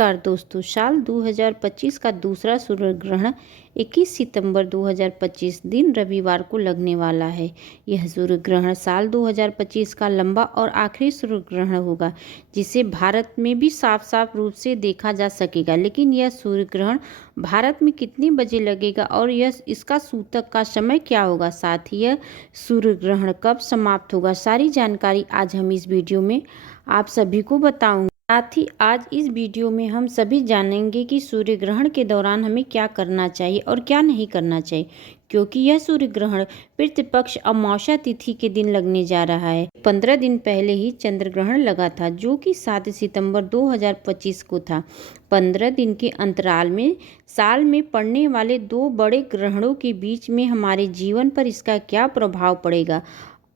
नमस्कार दोस्तों, साल 2025 का दूसरा सूर्य ग्रहण 21 सितंबर 2025 दिन रविवार को लगने वाला है। यह सूर्य ग्रहण साल 2025 का लंबा और आखिरी सूर्य ग्रहण होगा, जिसे भारत में भी साफ साफ रूप से देखा जा सकेगा। लेकिन यह सूर्य ग्रहण भारत में कितने बजे लगेगा और यह इसका सूतक का समय क्या होगा, साथ ही यह सूर्य ग्रहण कब समाप्त होगा, सारी जानकारी आज हम इस वीडियो में आप सभी को बताऊंगे। साथ ही आज इस वीडियो में हम सभी जानेंगे कि सूर्य ग्रहण के दौरान हमें क्या करना चाहिए और क्या नहीं करना चाहिए, क्योंकि यह सूर्य ग्रहण पितृपक्ष अमावस्या तिथि के दिन लगने जा रहा है। 15 दिन पहले ही चंद्र ग्रहण लगा था, जो कि 7 सितंबर 2025 को था। 15 दिन के अंतराल में साल में पड़ने वाले दो बड़े ग्रहणों के बीच में हमारे जीवन पर इसका क्या प्रभाव पड़ेगा,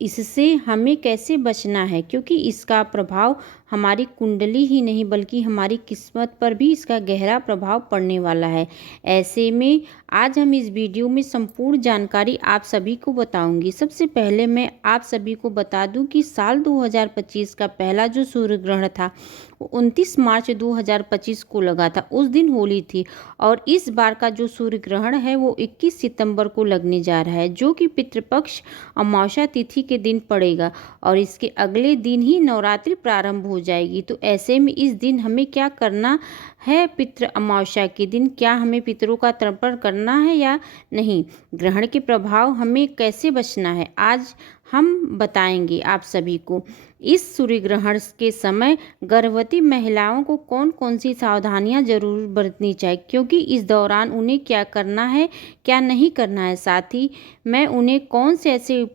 इससे हमें कैसे बचना है, क्योंकि इसका प्रभाव हमारी कुंडली ही नहीं बल्कि हमारी किस्मत पर भी इसका गहरा प्रभाव पड़ने वाला है। ऐसे में आज हम इस वीडियो में संपूर्ण जानकारी आप सभी को बताऊंगी। सबसे पहले मैं आप सभी को बता दूं कि साल 2025 का पहला जो सूर्य ग्रहण था वो 29 मार्च 2025 को लगा था। उस दिन होली थी और इस बार का जो सूर्य ग्रहण है वो 21 सितंबर को लगने जा रहा है, जो कि पितृपक्ष अमावस्या तिथि के दिन पड़ेगा और इसके अगले दिन ही नवरात्रि प्रारंभ हो जाएगी। तो ऐसे में इस दिन हमें क्या करना है, पितृ अमावस्या के दिन क्या हमें पितरों का तर्पण करना है या नहीं, ग्रहण के प्रभाव हमें कैसे बचना है, आज हम बताएंगे आप सभी को। इस सूर्य ग्रहण के समय गर्भवती महिलाओं को कौन कौन सी सावधानियां जरूर बरतनी चाहिए, क्योंकि इस दौरान उन्हें क्या करना है क्या नहीं करना है, साथ ही मैं उन्हें कौन से ऐसे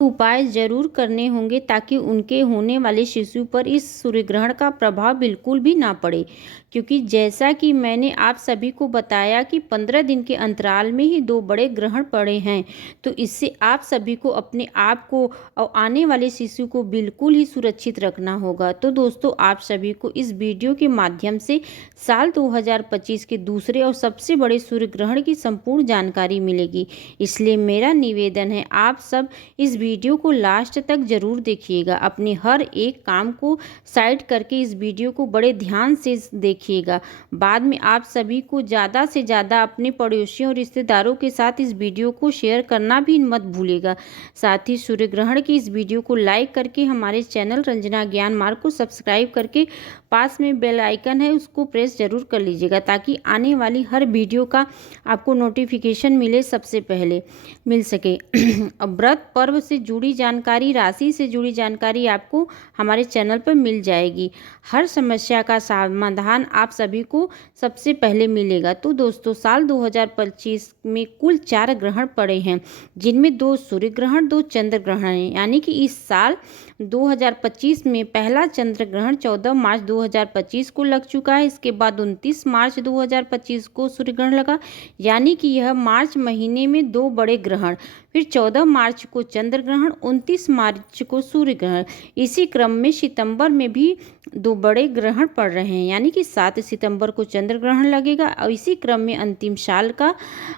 उपाय जरूर करने होंगे ताकि उनके होने वाले शिशु पर इस सूर्य ग्रहण का प्रभाव बिल्कुल भी ना पड़े। क्योंकि जैसा कि मैंने आप सभी को बताया कि 15 दिन के अंतराल में ही दो बड़े ग्रहण पड़े हैं, तो इससे आप सभी को अपने आप को और आने वाले शिशु को बिल्कुल ही सुरक्षित रखना होगा। तो दोस्तों, आप सभी को इस वीडियो के माध्यम से साल 2025 के दूसरे और सबसे बड़े सूर्य ग्रहण की संपूर्ण जानकारी मिलेगी, इसलिए मेरा निवेदन है आप सब इस वीडियो को लास्ट तक जरूर देखिएगा। अपने हर एक काम को साइड करके इस वीडियो को बड़े ध्यान से देखिएगा। बाद में आप सभी को ज़्यादा से ज़्यादा अपने पड़ोसियों और रिश्तेदारों के साथ इस वीडियो को शेयर करना भी मत भूलिएगा। साथ ही सूर्य ग्रहण की इस वीडियो को लाइक करके हमारे चैनल रंजना ज्ञान मार्ग को सब्सक्राइब करके पास में बेल आइकन है उसको प्रेस जरूर कर लीजिएगा, ताकि आने वाली हर वीडियो का आपको नोटिफिकेशन मिले, सबसे पहले मिल सके। व्रत पर्व से जुड़ी जानकारी, राशि से जुड़ी जानकारी आपको हमारे चैनल पर मिल जाएगी। हर समस्या का समाधान आप सभी को सबसे पहले मिलेगा। तो दोस्तों, साल 2025 में कुल 4 ग्रहण पड़े हैं, जिनमें 2 सूर्य ग्रहण 2 चंद्र ग्रहण हैं। यानी कि इस साल 2025 में पहला चंद्र ग्रहण 14 मार्च 2025 को लग चुका है। इसके बाद 29 मार्च 2025 को सूर्य ग्रहण लगा, यानी कि यह मार्च महीने में 2 बड़े ग्रहण, फिर 14 मार्च को चंद्र ग्रहण, 29 मार्च को सूर्य ग्रहण। इसी क्रम में सितंबर में भी 2 बड़े ग्रहण पड़ रहे हैं, यानी कि 7 सितंबर को चंद्र ग्रहण लगेगा और इसी क्रम में अंतिम साल का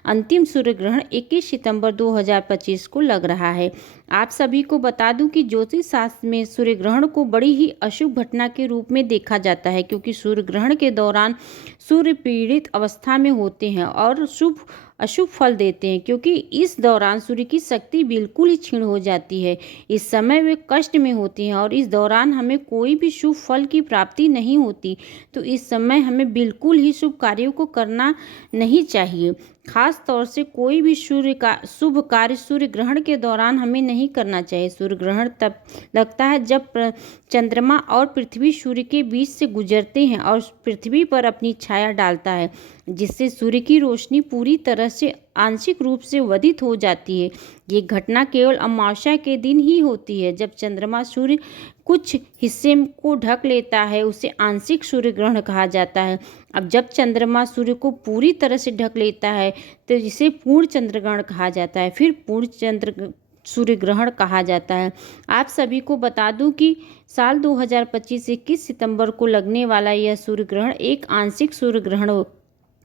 अंतिम सूर्य ग्रहण 21 सितंबर 2025 को लग रहा है। आप सभी को बता दूं कि ज्योतिष शास्त्र में सूर्य ग्रहण को बड़ी ही अशुभ घटना के रूप में देखा जाता है, क्योंकि सूर्य ग्रहण के दौरान सूर्य पीड़ित अवस्था में होते हैं और शुभ अशुभ फल देते हैं, क्योंकि इस दौरान सूर्य की शक्ति बिल्कुल ही क्षीण हो जाती है। इस समय वे कष्ट में होती हैं और इस दौरान हमें कोई भी शुभ फल की प्राप्ति नहीं होती। तो इस समय हमें बिल्कुल ही शुभ कार्यों को करना नहीं चाहिए। खास तौर से कोई भी सूर्य का शुभ कार्य सूर्य ग्रहण के दौरान हमें नहीं करना चाहिए। सूर्य ग्रहण तब लगता है जब चंद्रमा और पृथ्वी सूर्य के बीच से गुजरते हैं और पृथ्वी पर अपनी छाया डालता है, जिससे सूर्य की रोशनी पूरी तरह से आंशिक रूप से बाधित हो जाती है। ये घटना केवल अमावस्या के दिन ही होती है, जब चंद्रमा सूर्य कुछ हिस्से को ढक लेता है, उसे आंशिक सूर्य ग्रहण कहा जाता है। अब जब चंद्रमा सूर्य को पूरी तरह से ढक लेता है तो इसे पूर्ण चंद्र ग्रहण कहा जाता है, फिर पूर्ण चंद्र सूर्य ग्रहण कहा जाता है। आप सभी को बता दूं कि साल 2025 21 सितंबर को लगने वाला यह सूर्य ग्रहण एक आंशिक सूर्य ग्रहण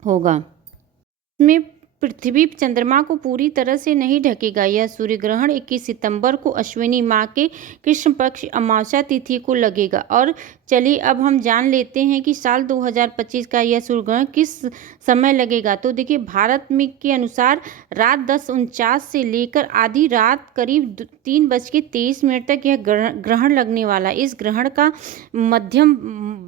होगा। इसमें पृथ्वी चंद्रमा को पूरी तरह से नहीं ढकेगा। यह सूर्य ग्रहण 21 सितंबर को अश्विनी माह के कृष्ण पक्ष अमावस्या तिथि को लगेगा। और चलिए अब हम जान लेते हैं कि साल 2025 का यह सूर्य ग्रहण किस समय लगेगा। तो देखिए, भारत में के अनुसार रात 10:49 से लेकर आधी रात करीब 3:23 तक यह ग्रहण लगने वाला है। इस ग्रहण का मध्यम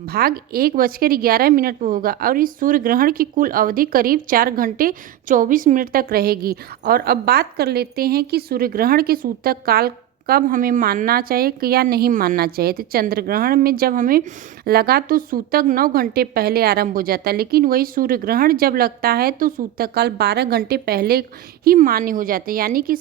भाग 1:11 पर होगा और इस सूर्य ग्रहण की कुल अवधि करीब 4 घंटे 24 मिनट तक रहेगी। और अब बात कर लेते हैं कि सूर्य ग्रहण के सूतक काल कब हमें मानना चाहिए या नहीं मानना चाहिए। तो चंद्र ग्रहण में जब हमें लगा तो सूतक 9 घंटे पहले आरंभ हो जाता है, लेकिन वही सूर्य ग्रहण जब लगता है तो सूतक काल 12 घंटे पहले ही मान्य हो जाता है। यानी कि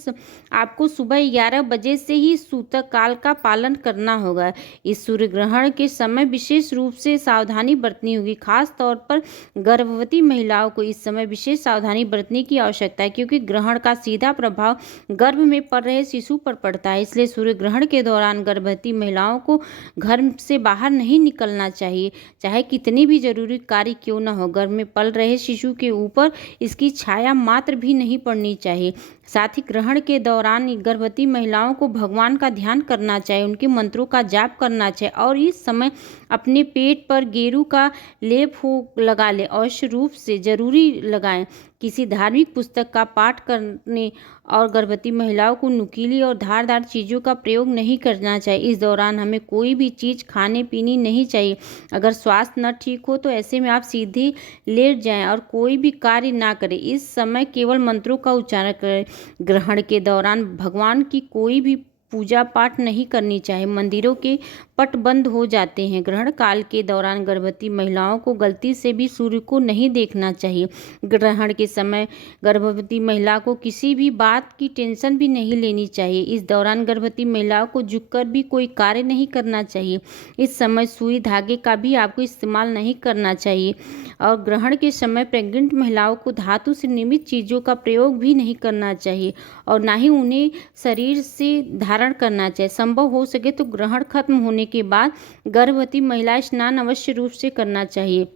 आपको सुबह 11 बजे से ही सूतक काल का पालन करना होगा। इस सूर्य ग्रहण के समय विशेष रूप से सावधानी बरतनी होगी। खास तौर पर गर्भवती महिलाओं को इस समय विशेष सावधानी बरतने की आवश्यकता है, क्योंकि ग्रहण का सीधा प्रभाव गर्भ में पड़ रहे शिशु पर पड़ता है। इसलिए सूर्य ग्रहण के दौरान गर्भवती महिलाओं को घर से बाहर नहीं निकलना चाहिए, चाहे कितनी भी जरूरी कार्य क्यों न हो। गर्भ में पल रहे शिशु के ऊपर इसकी छाया मात्र भी नहीं पड़नी चाहिए। साथ ही ग्रहण के दौरान गर्भवती महिलाओं को भगवान का ध्यान करना चाहिए, उनके मंत्रों का जाप करना चाहिए और इस समय अपने पेट पर गेरू का लेप हो लगा ले, अवश्य रूप से जरूरी लगाएं। किसी धार्मिक पुस्तक का पाठ करने और गर्भवती महिलाओं को नुकीली और धारदार चीज़ों का प्रयोग नहीं करना चाहिए। इस दौरान हमें कोई भी चीज़ खाने पीनी नहीं चाहिए। अगर स्वास्थ्य न ठीक हो तो ऐसे में आप सीधे लेट जाएं और कोई भी कार्य ना करें। इस समय केवल मंत्रों का उच्चारण करें। ग्रहण के दौरान भगवान की कोई भी पूजा पाठ नहीं करनी चाहिए। मंदिरों के पट बंद हो जाते हैं। ग्रहण काल के दौरान गर्भवती महिलाओं को गलती से भी सूर्य को नहीं देखना चाहिए। ग्रहण के समय गर्भवती महिला को किसी भी बात की टेंशन भी नहीं लेनी चाहिए। इस दौरान गर्भवती महिलाओं को झुककर भी कोई कार्य नहीं करना चाहिए। इस समय सुई धागे का भी आपको इस्तेमाल नहीं करना चाहिए। और ग्रहण के समय प्रेग्नेंट महिलाओं को धातु से निर्मित चीज़ों का प्रयोग भी नहीं करना चाहिए और ना ही उन्हें शरीर से धारण करना चाहिए। संभव हो सके तो ग्रहण खत्म होने के बाद गर्भवती महिला स्नान अवश्य रूप से करना चाहिए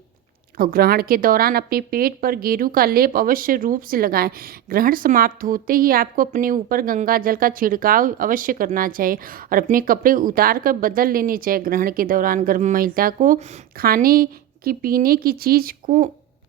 और ग्रहण के दौरान अपने पेट पर गेरू का लेप अवश्य रूप से लगाएं। ग्रहण समाप्त होते ही आपको अपने ऊपर गंगा जल का छिड़काव अवश्य करना चाहिए और अपने कपड़े उतार कर बदल लेने चाहिए। ग्रहण के दौरान गर्भ महिला को खाने की पीने की चीज़ को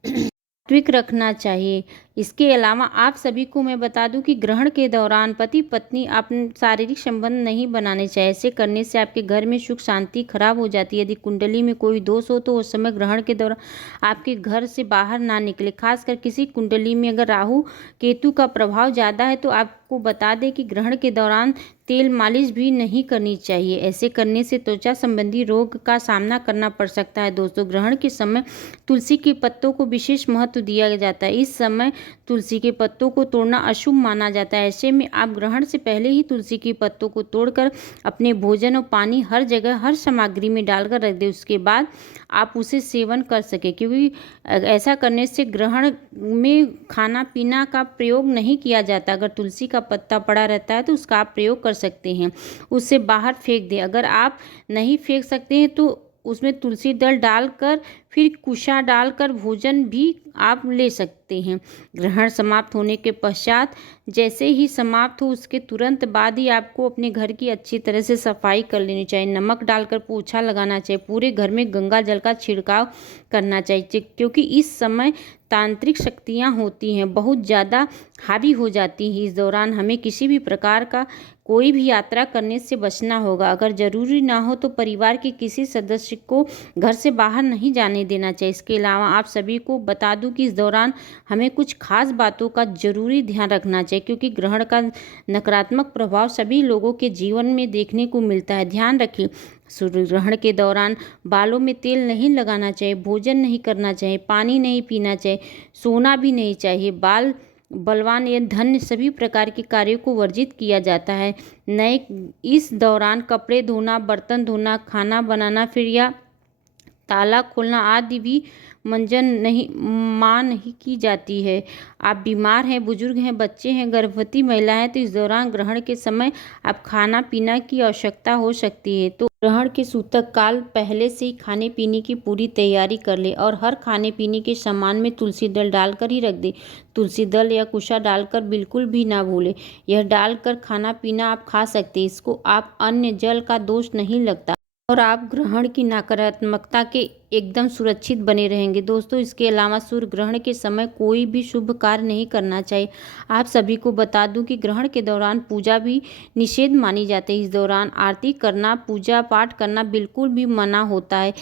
सात्विक रखना चाहिए। इसके अलावा आप सभी को मैं बता दूं कि ग्रहण के दौरान पति पत्नी अपने शारीरिक संबंध नहीं बनाने चाहिए। ऐसे करने से आपके घर में सुख शांति खराब हो जाती है। यदि कुंडली में कोई दोष हो तो उस समय ग्रहण के दौरान आपके घर से बाहर ना निकले। खासकर किसी कुंडली में अगर राहु केतु का प्रभाव ज़्यादा है तो आपको बता दें कि ग्रहण के दौरान तेल मालिश भी नहीं करनी चाहिए। ऐसे करने से त्वचा संबंधी रोग का सामना करना पड़ सकता है। दोस्तों, ग्रहण के समय तुलसी के पत्तों को विशेष महत्व दिया जाता है। इस समय तुलसी के पत्तों को तोड़ना अशुभ माना जाता है। ऐसे में आप ग्रहण से पहले ही तुलसी के पत्तों को तोड़कर अपने भोजन और पानी हर जगह हर सामग्री में डालकर रख दें। उसके बाद आप उसे सेवन कर सकें, क्योंकि ऐसा करने से ग्रहण में खाना पीना का प्रयोग नहीं किया जाता। अगर तुलसी का पत्ता पड़ा रहता है तो उसका आप प्रयोग कर सकते हैं, उससे बाहर फेंक दें। अगर आप नहीं फेंक सकते हैं तो उसमें तुलसी दल डालकर फिर कुशा डालकर भोजन भी आप ले सकते हैं। ग्रहण समाप्त होने के पश्चात जैसे ही समाप्त हो उसके तुरंत बाद ही आपको अपने घर की अच्छी तरह से सफाई कर लेनी चाहिए। नमक डालकर पोछा लगाना चाहिए। पूरे घर में गंगा जल का छिड़काव करना चाहिए, क्योंकि इस समय तांत्रिक शक्तियाँ होती हैं बहुत ज़्यादा हावी हो जाती हैं। इस दौरान हमें किसी भी प्रकार का कोई भी यात्रा करने से बचना होगा। अगर ज़रूरी ना हो तो परिवार के किसी सदस्य को घर से बाहर नहीं जाने देना चाहिए। इसके अलावा आप सभी को बता दूं कि इस दौरान हमें कुछ खास बातों का जरूरी ध्यान रखना चाहिए, क्योंकि ग्रहण का नकारात्मक प्रभाव सभी लोगों के जीवन में देखने को मिलता है। ध्यान रखिए, सूर्य ग्रहण के दौरान बालों में तेल नहीं लगाना चाहिए, भोजन नहीं करना चाहिए, पानी नहीं पीना चाहिए, सोना भी नहीं चाहिए। बाल बलवान या धन्य सभी प्रकार के कार्यों को वर्जित किया जाता है। नए इस दौरान कपड़े धोना, बर्तन धोना, खाना बनाना फिर या ताला खोलना आदि भी मंजन नहीं मां नहीं की जाती है। आप बीमार हैं, बुजुर्ग हैं, बच्चे हैं, गर्भवती महिला हैं तो इस दौरान ग्रहण के समय आप खाना पीना की आवश्यकता हो सकती है। तो ग्रहण के सूतक काल पहले से ही खाने पीने की पूरी तैयारी कर ले और हर खाने पीने के सामान में तुलसी दल डालकर ही रख दे। तुलसी दल या कुशा डालकर बिल्कुल भी ना भूले। यह डालकर खाना पीना आप खा सकते हैं। इसको आप अन्य जल का दोष नहीं लगता और आप ग्रहण की नकारात्मकता के एकदम सुरक्षित बने रहेंगे। दोस्तों, इसके अलावा सूर्य ग्रहण के समय कोई भी शुभ कार्य नहीं करना चाहिए। आप सभी को बता दूं कि ग्रहण के दौरान पूजा भी निषेध मानी जाती है। इस दौरान आरती करना, पूजा पाठ करना बिल्कुल भी मना होता है।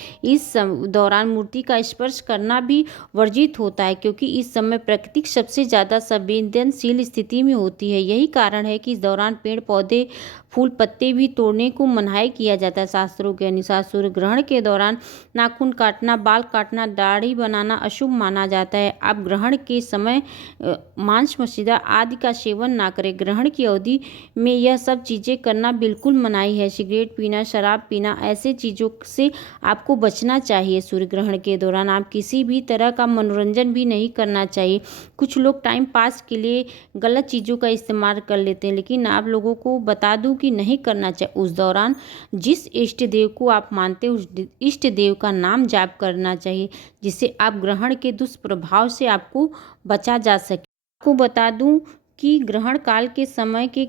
दौरान मूर्ति का स्पर्श करना भी वर्जित होता है, क्योंकि इस समय प्रकृति सबसे ज़्यादा संवेदनशील स्थिति में होती है। यही कारण है कि इस दौरान पेड़ पौधे, फूल पत्ते भी तोड़ने को मनाही किया जाता है। शास्त्रों के अनुसार सूर्य ग्रहण के दौरान नाखून काटना, बाल काटना, दाढ़ी बनाना अशुभ माना जाता है। आप ग्रहण के समय मांस मदिरा आदि का सेवन ना करें। ग्रहण की अवधि में यह सब चीज़ें करना बिल्कुल मनाही है। सिगरेट पीना, शराब पीना, ऐसे चीज़ों से आपको बचना चाहिए। सूर्य ग्रहण के दौरान आप किसी भी तरह का मनोरंजन भी नहीं करना चाहिए। कुछ लोग टाइम पास के लिए गलत चीज़ों का इस्तेमाल कर लेते हैं, लेकिन आप लोगों को बता दूं कि नहीं करना चाहिए। उस दौरान जिस इष्ट देव को आप मानते हैं उस इष्ट देव का नाम जाप करना चाहिए, जिससे आप ग्रहण के दुष्प्रभाव से आपको बचा जा सके। आपको बता दूं कि ग्रहण काल के समय के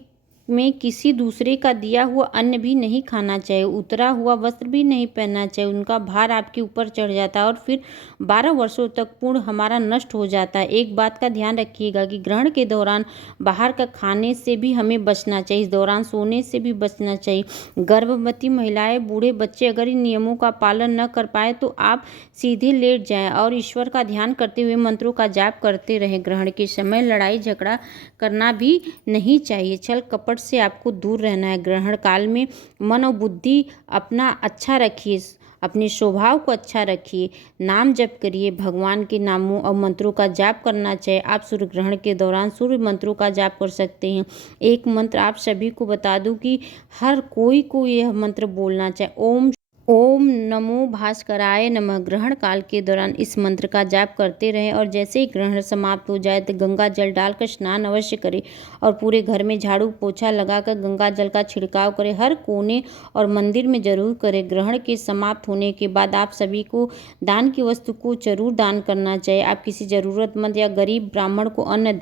में किसी दूसरे का दिया हुआ अन्न भी नहीं खाना चाहिए। उतरा हुआ वस्त्र भी नहीं पहनना चाहिए। उनका भार आपके ऊपर चढ़ जाता है और फिर 12 वर्षों तक पूर्ण हमारा नष्ट हो जाता है। एक बात का ध्यान रखिएगा कि ग्रहण के दौरान बाहर का खाने से भी हमें बचना चाहिए। इस दौरान सोने से भी बचना चाहिए। गर्भवती महिलाएं, बूढ़े बच्चे अगर इन नियमों का पालन न कर पाए तो आप सीधे लेट जाएं और ईश्वर का ध्यान करते हुए मंत्रों का जाप करते रहें। ग्रहण के समय लड़ाई झगड़ा करना भी नहीं चाहिए। छल कपट से आपको दूर रहना है। ग्रहण काल में मन और बुद्धि अपना अच्छा रखिए, अपने स्वभाव को अच्छा रखिए, नाम जप करिए, भगवान के नामों और मंत्रों का जाप करना चाहिए। आप सूर्य ग्रहण के दौरान सूर्य मंत्रों का जाप कर सकते हैं। एक मंत्र आप सभी को बता दूं कि हर कोई को यह मंत्र बोलना चाहिए। ओम नमो भास्कराय नमः। ग्रहण काल के दौरान इस मंत्र का जाप करते रहें और जैसे ही ग्रहण समाप्त हो जाए तो गंगा जल डालकर स्नान अवश्य करें और पूरे घर में झाड़ू पोछा लगाकर गंगा जल का छिड़काव करें। हर कोने और मंदिर में जरूर करें। ग्रहण के समाप्त होने के बाद आप सभी को दान की वस्तु को जरूर दान करना चाहिए। आप किसी जरूरतमंद या गरीब ब्राह्मण को अन्न,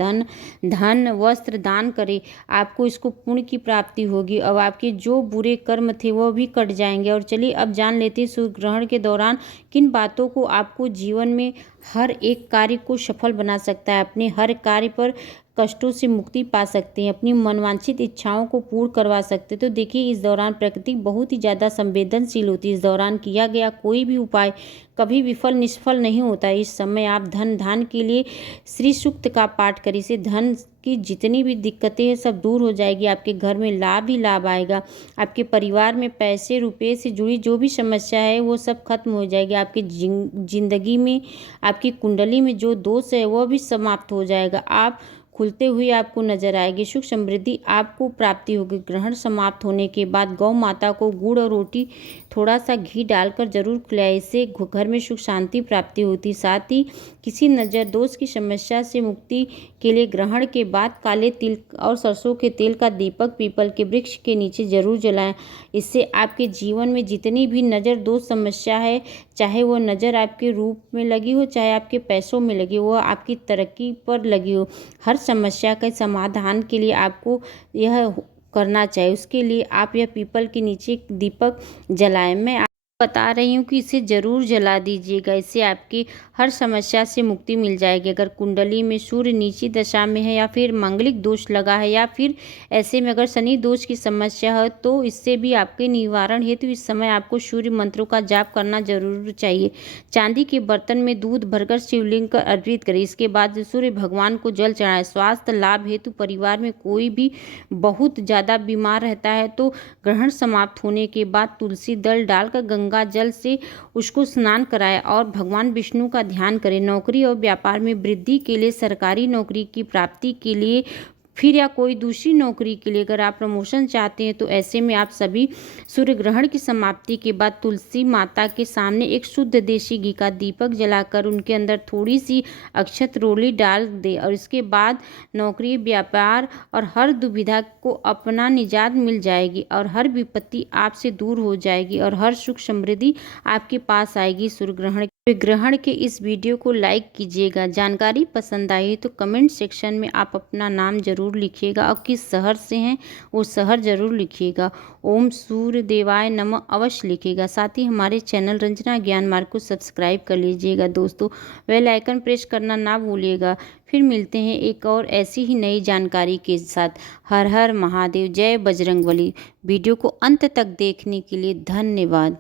धन, वस्त्र दान करें। आपको इसको पुण्य की प्राप्ति होगी और आपके जो बुरे कर्म थे वह भी कट जाएंगे। और चलिए अब जान लेते हैं सूर्य ग्रहण के दौरान किन बातों को आपको जीवन में हर एक कार्य को सफल बना सकता है। अपने हर कार्य पर कष्टों से मुक्ति पा सकते हैं, अपनी मनवांछित इच्छाओं को पूर्ण करवा सकते हैं। तो देखिए, इस दौरान प्रकृति बहुत ही ज़्यादा संवेदनशील होती है। इस दौरान किया गया कोई भी उपाय कभी विफल निष्फल नहीं होता। इस समय आप धन धान के लिए श्री सूक्त का पाठ करें। इससे धन की जितनी भी दिक्कतें हैं सब दूर हो जाएगी। आपके घर में लाभ ही लाभ आएगा। आपके परिवार में पैसे रुपए से जुड़ी जो भी समस्या है वो सब खत्म हो जाएगी। आपकी जिंदगी में, आपकी कुंडली में जो दोष है वह भी समाप्त हो जाएगा। आप खुलते हुए आपको नजर आएगी। सुख समृद्धि आपको प्राप्ति होगी। ग्रहण समाप्त होने के बाद गौ माता को गुड़ और रोटी, थोड़ा सा घी डालकर जरूर खिलाएं। इससे घर में सुख शांति प्राप्ति होती। साथ ही किसी नज़र दोष की समस्या से मुक्ति के लिए ग्रहण के बाद काले तिल और सरसों के तेल का दीपक पीपल के वृक्ष के नीचे जरूर जलाएं। इससे आपके जीवन में जितनी भी नज़र दोष समस्या है, चाहे वो नज़र आपके रूप में लगी हो, चाहे आपके पैसों में लगी हो, आपकी तरक्की पर लगी हो, हर समस्या के समाधान के लिए आपको यह करना चाहिए। उसके लिए आप यह पीपल के नीचे दीपक जलाएं। मैं बता रही हूँ कि इसे ज़रूर जला दीजिएगा। इससे आपकी हर समस्या से मुक्ति मिल जाएगी। अगर कुंडली में सूर्य नीची दशा में है या फिर मांगलिक दोष लगा है या फिर ऐसे में अगर शनि दोष की समस्या है तो इससे भी आपके निवारण हेतु इस समय आपको सूर्य मंत्रों का जाप करना जरूर चाहिए। चांदी के बर्तन में दूध भरकर शिवलिंग को अर्पित करें। इसके बाद सूर्य भगवान को जल चढ़ाएं। स्वास्थ्य लाभ हेतु परिवार में कोई भी बहुत ज़्यादा बीमार रहता है तो ग्रहण समाप्त होने के बाद तुलसी दल डालकर गंगा जल से उसको स्नान कराएं और भगवान विष्णु का ध्यान करें। नौकरी और व्यापार में वृद्धि के लिए, सरकारी नौकरी की प्राप्ति के लिए फिर या कोई दूसरी नौकरी के लिए अगर आप प्रमोशन चाहते हैं तो ऐसे में आप सभी सूर्य ग्रहण की समाप्ति के बाद तुलसी माता के सामने एक शुद्ध देशी घी का दीपक जलाकर उनके अंदर थोड़ी सी अक्षत रोली डाल दें और इसके बाद नौकरी, व्यापार और हर दुविधा को अपना निजात मिल जाएगी और हर विपत्ति आपसे दूर हो जाएगी और हर सुख समृद्धि आपके पास आएगी। सूर्य ग्रहण के इस वीडियो को लाइक कीजिएगा। जानकारी पसंद आई तो कमेंट सेक्शन में आप अपना नाम जरूर लिखिएगा और किस शहर से हैं वो शहर जरूर लिखिएगा। ओम सूर्य देवाय नमः अवश्य लिखिएगा। साथ ही हमारे चैनल रंजना ज्ञान मार्ग को सब्सक्राइब कर लीजिएगा दोस्तों। बेल आइकन प्रेस करना ना भूलिएगा। फिर मिलते हैं एक और ऐसी ही नई जानकारी के साथ। हर हर महादेव, जय बजरंगबली। वीडियो को अंत तक देखने के लिए धन्यवाद।